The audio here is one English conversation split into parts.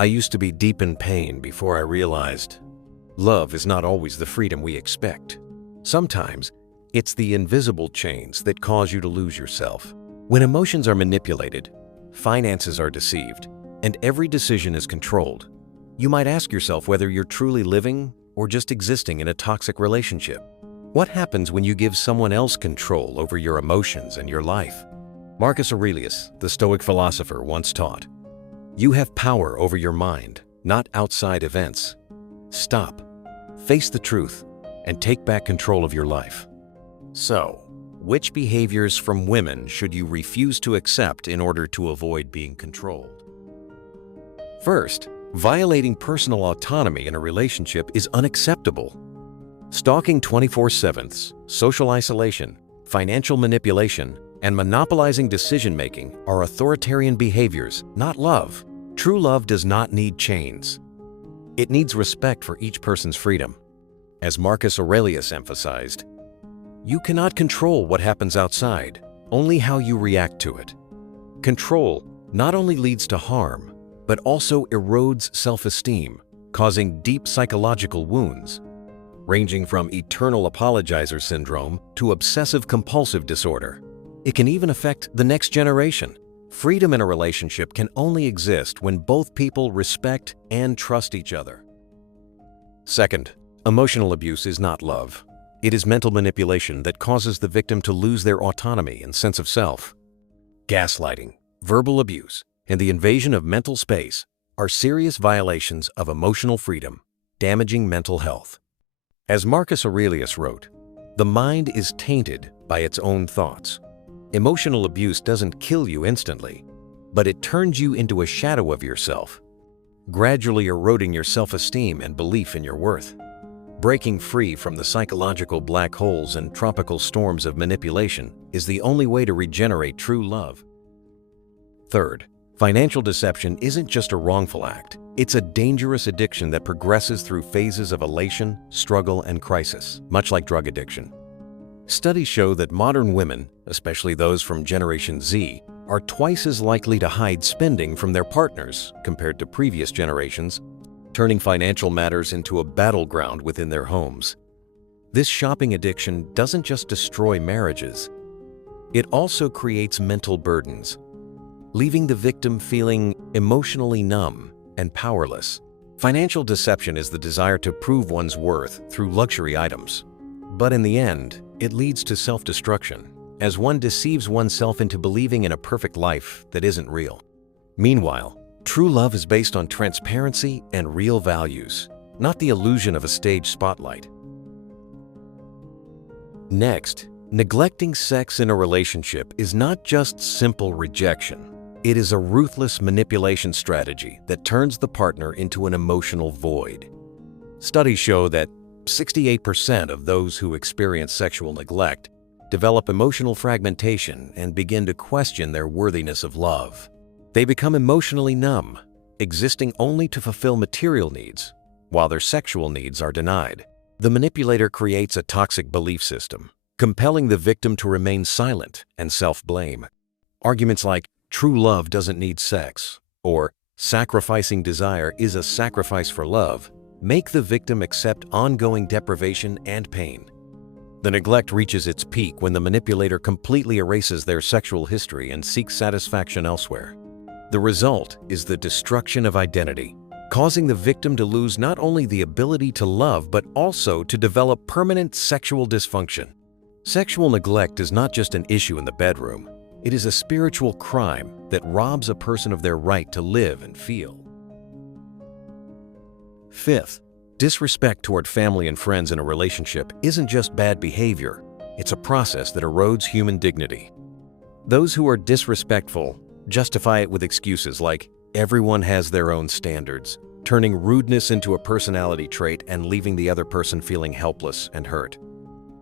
I used to be deep in pain before I realized love is not always the freedom we expect. Sometimes, it's the invisible chains that cause you to lose yourself. When emotions are manipulated, finances are deceived, and every decision is controlled, you might ask yourself whether you're truly living or just existing in a toxic relationship. What happens when you give someone else control over your emotions and your life? Marcus Aurelius, the Stoic philosopher, once taught, "You have power over your mind, not outside events. Stop, face the truth, and take back control of your life." So, which behaviors from women should you refuse to accept in order to avoid being controlled? First, violating personal autonomy in a relationship is unacceptable. Stalking 24/7, social isolation, financial manipulation, and monopolizing decision-making are authoritarian behaviors, not love. True love does not need chains. It needs respect for each person's freedom. As Marcus Aurelius emphasized, you cannot control what happens outside, only how you react to it. Control not only leads to harm, but also erodes self-esteem, causing deep psychological wounds, ranging from eternal apologizer syndrome to obsessive-compulsive disorder. It can even affect the next generation. Freedom in a relationship can only exist when both people respect and trust each other. Second, emotional abuse is not love. It is mental manipulation that causes the victim to lose their autonomy and sense of self. Gaslighting, verbal abuse, and the invasion of mental space are serious violations of emotional freedom, damaging mental health. As Marcus Aurelius wrote, "The mind is tainted by its own thoughts." Emotional abuse doesn't kill you instantly, but it turns you into a shadow of yourself, gradually eroding your self-esteem and belief in your worth. Breaking free from the psychological black holes and tropical storms of manipulation is the only way to regenerate true love. Third, financial deception isn't just a wrongful act. It's a dangerous addiction that progresses through phases of elation, struggle, and crisis, much like drug addiction. Studies show that modern women, especially those from Generation Z, are twice as likely to hide spending from their partners compared to previous generations, turning financial matters into a battleground within their homes. This shopping addiction doesn't just destroy marriages, it also creates mental burdens, leaving the victim feeling emotionally numb and powerless. Financial deception is the desire to prove one's worth through luxury items. But in the end, it leads to self-destruction, as one deceives oneself into believing in a perfect life that isn't real. Meanwhile, true love is based on transparency and real values, not the illusion of a stage spotlight. Next, neglecting sex in a relationship is not just simple rejection. It is a ruthless manipulation strategy that turns the partner into an emotional void. Studies show that 68% of those who experience sexual neglect develop emotional fragmentation and begin to question their worthiness of love. They become emotionally numb, existing only to fulfill material needs, while their sexual needs are denied. The manipulator creates a toxic belief system, compelling the victim to remain silent and self-blame. Arguments like, "True love doesn't need sex," or "Sacrificing desire is a sacrifice for love," make the victim accept ongoing deprivation and pain. The neglect reaches its peak when the manipulator completely erases their sexual history and seeks satisfaction elsewhere. The result is the destruction of identity, causing the victim to lose not only the ability to love but also to develop permanent sexual dysfunction. Sexual neglect is not just an issue in the bedroom. It is a spiritual crime that robs a person of their right to live and feel. Fifth, disrespect toward family and friends in a relationship isn't just bad behavior, it's a process that erodes human dignity. Those who are disrespectful justify it with excuses like, "Everyone has their own standards," turning rudeness into a personality trait and leaving the other person feeling helpless and hurt.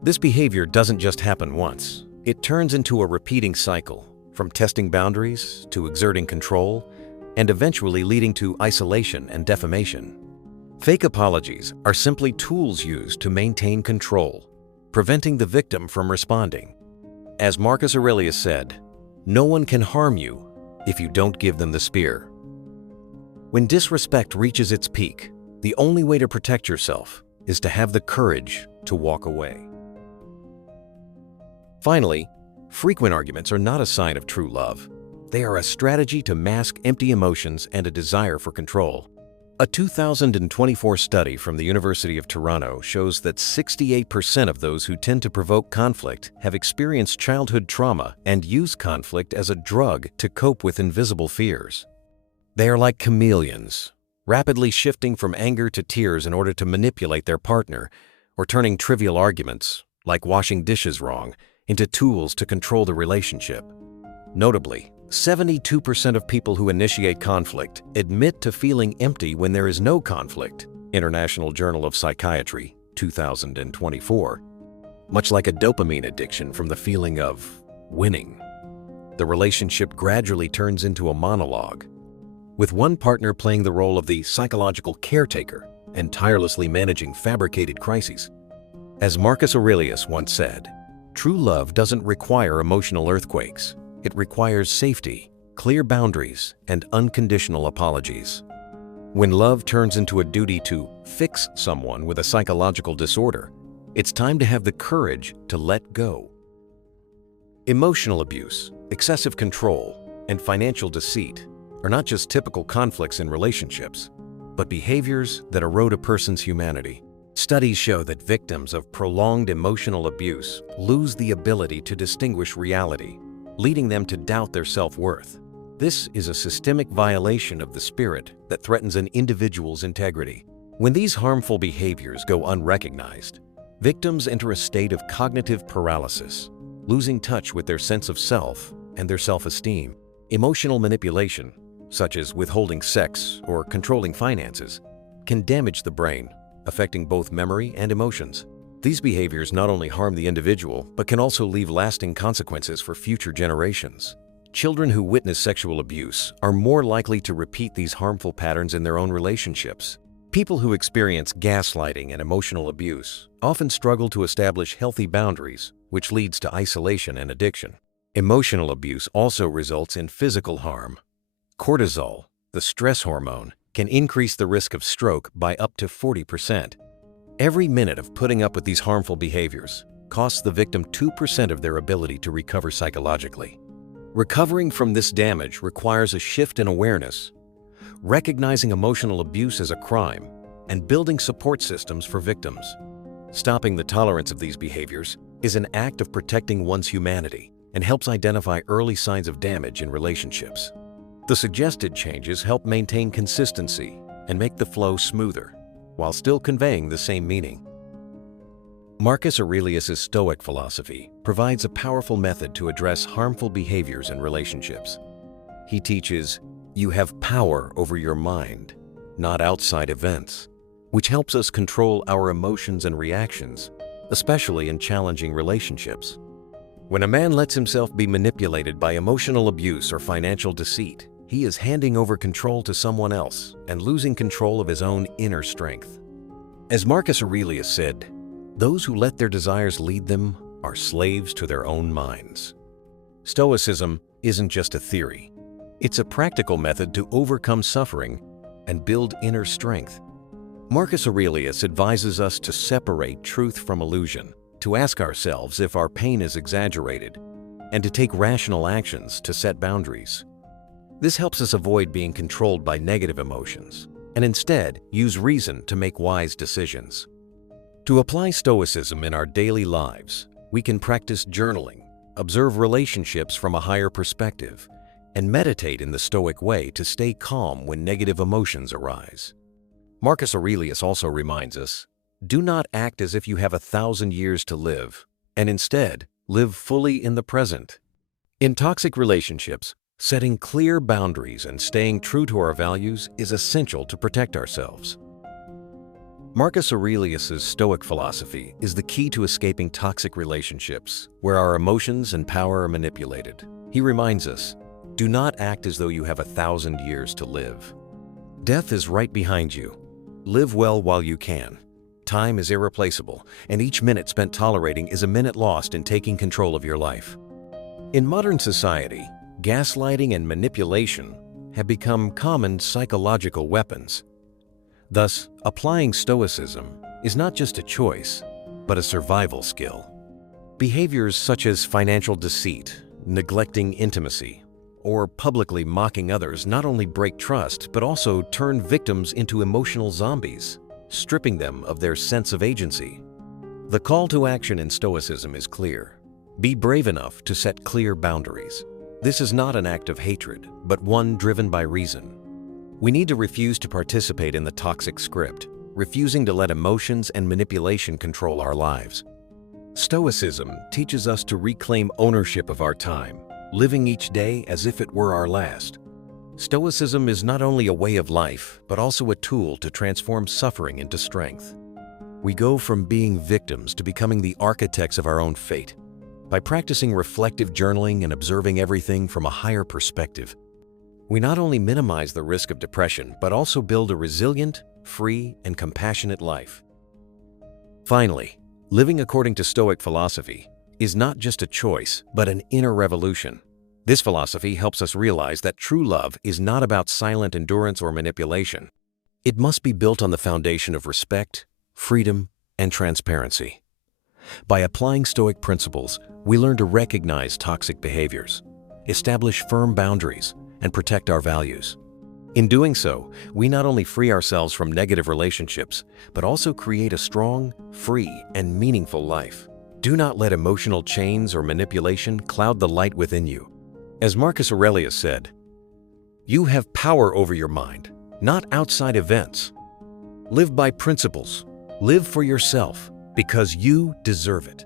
This behavior doesn't just happen once. It turns into a repeating cycle, from testing boundaries to exerting control, and eventually leading to isolation and defamation. Fake apologies are simply tools used to maintain control, preventing the victim from responding. As Marcus Aurelius said, "No one can harm you if you don't give them the spear." When disrespect reaches its peak, the only way to protect yourself is to have the courage to walk away. Finally, frequent arguments are not a sign of true love. They are a strategy to mask empty emotions and a desire for control. A 2024 study from the University of Toronto shows that 68% of those who tend to provoke conflict have experienced childhood trauma and use conflict as a drug to cope with invisible fears. They are like chameleons, rapidly shifting from anger to tears in order to manipulate their partner, or turning trivial arguments, like washing dishes wrong, into tools to control the relationship. Notably, 72% of people who initiate conflict admit to feeling empty when there is no conflict. International Journal of Psychiatry, 2024. Much like a dopamine addiction from the feeling of winning, the relationship gradually turns into a monologue, with one partner playing the role of the psychological caretaker and tirelessly managing fabricated crises. As Marcus Aurelius once said, "True love doesn't require emotional earthquakes. It requires safety, clear boundaries, and unconditional apologies." When love turns into a duty to fix someone with a psychological disorder, it's time to have the courage to let go. Emotional abuse, excessive control, and financial deceit are not just typical conflicts in relationships, but behaviors that erode a person's humanity. Studies show that victims of prolonged emotional abuse lose the ability to distinguish reality, leading them to doubt their self-worth. This is a systemic violation of the spirit that threatens an individual's integrity. When these harmful behaviors go unrecognized, victims enter a state of cognitive paralysis, losing touch with their sense of self and their self-esteem. Emotional manipulation, such as withholding sex or controlling finances, can damage the brain, affecting both memory and emotions. These behaviors not only harm the individual, but can also leave lasting consequences for future generations. Children who witness sexual abuse are more likely to repeat these harmful patterns in their own relationships. People who experience gaslighting and emotional abuse often struggle to establish healthy boundaries, which leads to isolation and addiction. Emotional abuse also results in physical harm. Cortisol, the stress hormone, can increase the risk of stroke by up to 40%. Every minute of putting up with these harmful behaviors costs the victim 2% of their ability to recover psychologically. Recovering from this damage requires a shift in awareness, recognizing emotional abuse as a crime, and building support systems for victims. Stopping the tolerance of these behaviors is an act of protecting one's humanity and helps identify early signs of damage in relationships. The suggested changes help maintain consistency and make the flow smoother, while still conveying the same meaning. Marcus Aurelius' Stoic philosophy provides a powerful method to address harmful behaviors in relationships. He teaches, "You have power over your mind, not outside events," which helps us control our emotions and reactions, especially in challenging relationships. When a man lets himself be manipulated by emotional abuse or financial deceit, he is handing over control to someone else and losing control of his own inner strength. As Marcus Aurelius said, "Those who let their desires lead them are slaves to their own minds." Stoicism isn't just a theory. It's a practical method to overcome suffering and build inner strength. Marcus Aurelius advises us to separate truth from illusion, to ask ourselves if our pain is exaggerated, and to take rational actions to set boundaries. This helps us avoid being controlled by negative emotions, and instead use reason to make wise decisions. To apply Stoicism in our daily lives, we can practice journaling, observe relationships from a higher perspective, and meditate in the Stoic way to stay calm when negative emotions arise. Marcus Aurelius also reminds us, do not act as if you have 1,000 years to live, and instead, live fully in the present. In toxic relationships, setting clear boundaries and staying true to our values is essential to protect ourselves. Marcus Aurelius' Stoic philosophy is the key to escaping toxic relationships where our emotions and power are manipulated. He reminds us, do not act as though you have 1,000 years to live. Death is right behind you. Live well while you can. Time is irreplaceable, and each minute spent tolerating is a minute lost in taking control of your life. In modern society, gaslighting and manipulation have become common psychological weapons. Thus, applying Stoicism is not just a choice, but a survival skill. Behaviors such as financial deceit, neglecting intimacy, or publicly mocking others not only break trust but also turn victims into emotional zombies, stripping them of their sense of agency. The call to action in Stoicism is clear. Be brave enough to set clear boundaries. This is not an act of hatred, but one driven by reason. We need to refuse to participate in the toxic script, refusing to let emotions and manipulation control our lives. Stoicism teaches us to reclaim ownership of our time, living each day as if it were our last. Stoicism is not only a way of life, but also a tool to transform suffering into strength. We go from being victims to becoming the architects of our own fate. By practicing reflective journaling and observing everything from a higher perspective, we not only minimize the risk of depression, but also build a resilient, free, and compassionate life. Finally, living according to Stoic philosophy is not just a choice, but an inner revolution. This philosophy helps us realize that true love is not about silent endurance or manipulation. It must be built on the foundation of respect, freedom, and transparency. By applying Stoic principles, we learn to recognize toxic behaviors, establish firm boundaries, and protect our values. In doing so, we not only free ourselves from negative relationships, but also create a strong, free, and meaningful life. Do not let emotional chains or manipulation cloud the light within you. As Marcus Aurelius said, "You have power over your mind, not outside events. Live by principles. Live for yourself, because you deserve it."